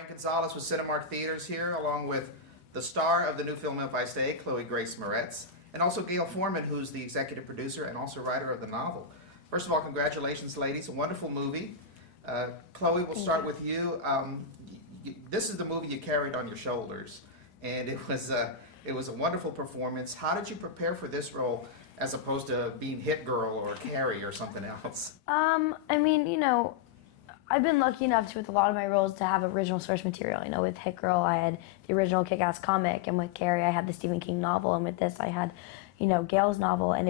Frank Gonzalez with Cinemark Theaters here, along with the star of the new film If I Stay, Chloe Grace Moretz, and also Gale Forman, who's the executive producer and also writer of the novel. First of all, congratulations, ladies. A wonderful movie. Chloe, we'll start with you. This is the movie you carried on your shoulders, and it was a wonderful performance. How did you prepare for this role as opposed to being Hit Girl or Carrie or something else? I mean, you know, I've been lucky enough to, with a lot of my roles, to have original source material. You know, with Hit Girl, I had the original Kick-Ass comic, and with Carrie, I had the Stephen King novel, and with this, I had, you know, Gale's novel, and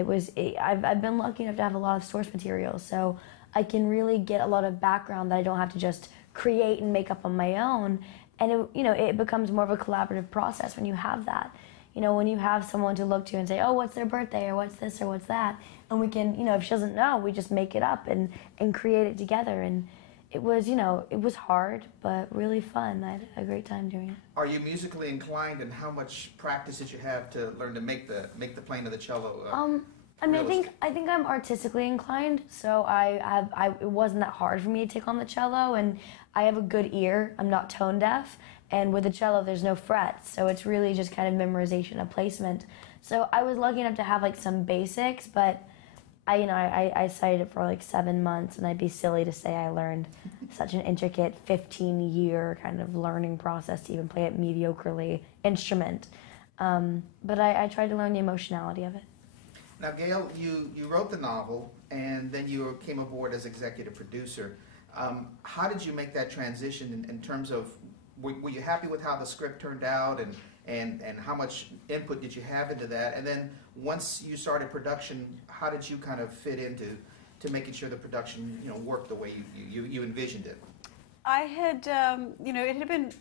I've been lucky enough to have a lot of source material, so I can really get a lot of background that I don't have to just create and make up on my own, and it becomes more of a collaborative process when you have that. You know, when you have someone to look to and say, oh, what's their birthday, or what's this, or what's that, and we can, you know, if she doesn't know, we just make it up and create it together, and it was, you know, it was hard, but really fun. I had a great time doing it. Are you musically inclined, and how much practice did you have to learn to make the playing of the cello? I mean, I think I'm artistically inclined, so it wasn't that hard for me to take on the cello, and I have a good ear. I'm not tone deaf, and with the cello, there's no frets, so it's really just kind of memorization of placement. So I was lucky enough to have like some basics, but I studied it for like 7 months, and I'd be silly to say I learned such an intricate 15-year kind of learning process to even play it mediocrely instrument. But I tried to learn the emotionality of it. Now, Gale, you wrote the novel, and then you came aboard as executive producer. How did you make that transition in terms of, were you happy with how the script turned out, and how much input did you have into that? And then once you started production, how did you kind of fit into making sure the production, you know, worked the way you envisioned it? I had, you know, it had been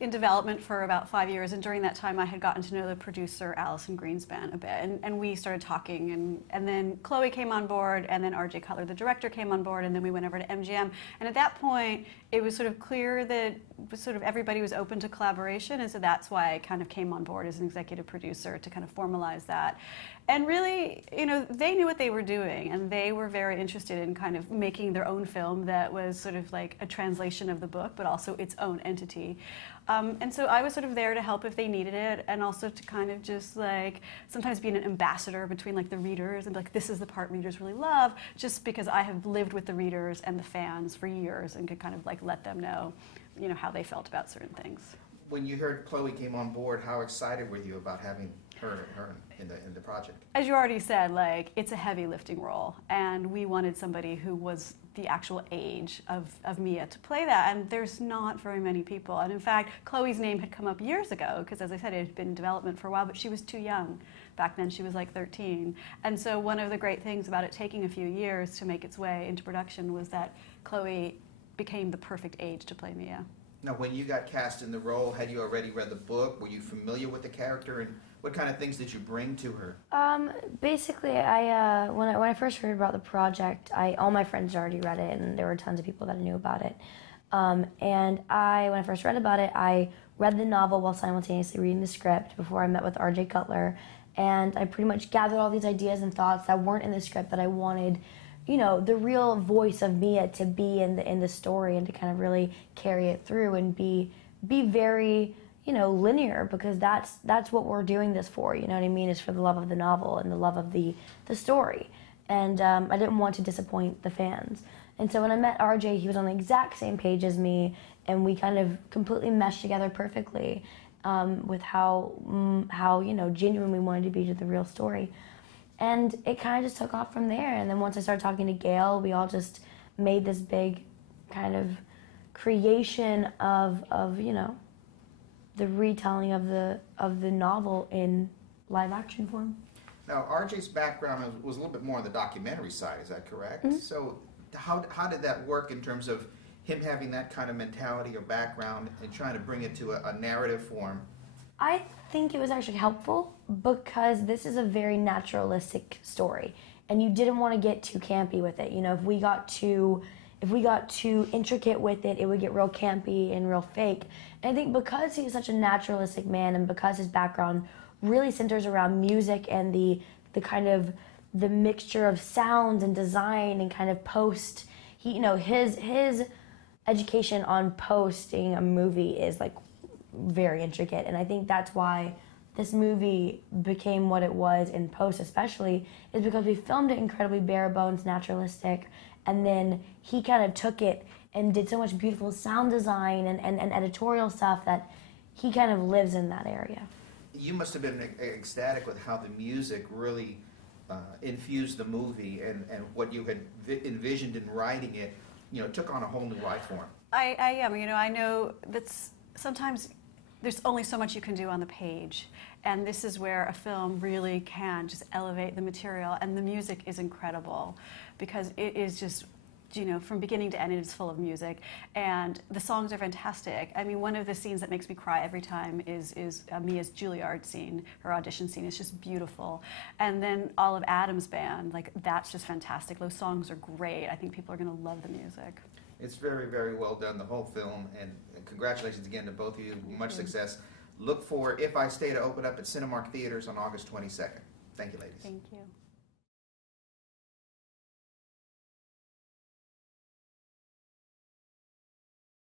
in development for about 5 years, and during that time I had gotten to know the producer, Allison Greenspan, a bit, and we started talking, and then Chloe came on board, and then RJ Cutler, the director, came on board, and then we went over to MGM, and at that point it was sort of clear that sort of everybody was open to collaboration, and so that's why I kind of came on board as an executive producer to kind of formalize that. And really, you know, they knew what they were doing, and they were very interested in kind of making their own film that was sort of like a translation of the book, but also its own entity. And so I was sort of there to help if they needed it, and also to kind of just like sometimes be an ambassador between like the readers and like, this is the part readers really love, just because I have lived with the readers and the fans for years and could kind of like let them know, you know, how they felt about certain things. When you heard Chloe came on board, how excited were you about having her in the project? As you already said, like, it's a heavy lifting role, and we wanted somebody who was the actual age of Mia to play that, and there's not very many people. And in fact, Chloe's name had come up years ago, because as I said, it had been in development for a while, but she was too young. Back then she was like 13. And so one of the great things about it taking a few years to make its way into production was that Chloe became the perfect age to play Mia. Now, when you got cast in the role, had you already read the book? Were you familiar with the character, and what kind of things did you bring to her? Basically, when I first heard about the project, all my friends had already read it, and there were tons of people that knew about it. And when I first read about it, I read the novel while simultaneously reading the script before I met with RJ Cutler, and I pretty much gathered all these ideas and thoughts that weren't in the script that I wanted, you know, the real voice of Mia to be in the story, and to kind of really carry it through and be very, you know, linear, because that's what we're doing this for, you know what I mean? Is for the love of the novel and the love of the story. And I didn't want to disappoint the fans. And so when I met RJ, he was on the exact same page as me, and we kind of completely meshed together perfectly with how you know, genuine we wanted to be to the real story. And it kind of just took off from there. And then once I started talking to Gale, we all just made this big kind of creation of you know, the retelling of the novel in live action form. Now, RJ's background was a little bit more on the documentary side, is that correct? Mm-hmm. So how did that work in terms of him having that kind of mentality or background and trying to bring it to a narrative form? I think it was actually helpful, because this is a very naturalistic story, and you didn't want to get too campy with it. You know, if we got too intricate with it, it would get real campy and real fake. And I think because he's such a naturalistic man, and because his background really centers around music and the kind of the mixture of sounds and design and kind of post, you know, his education on posting a movie is like very intricate, and I think that's why this movie became what it was in post, especially, is because we filmed it incredibly bare bones, naturalistic, and then he kind of took it and did so much beautiful sound design and editorial stuff that he kind of lives in that area. You must have been ecstatic with how the music really infused the movie, and what you had envisioned in writing it, took on a whole new life form. I am. I know that's sometimes there's only so much you can do on the page, and this is where a film really can just elevate the material, and the music is incredible because it is just, from beginning to end, it is full of music, and the songs are fantastic. I mean, one of the scenes that makes me cry every time is Mia's Juilliard scene, her audition scene. It's just beautiful. And then all of Adam's band, that's just fantastic. Those songs are great. I think people are going to love the music. It's very, very well done, the whole film, and congratulations again to both of you. Much success. Look for If I Stay to open up at Cinemark Theaters on August 22nd. Thank you, ladies. Thank you.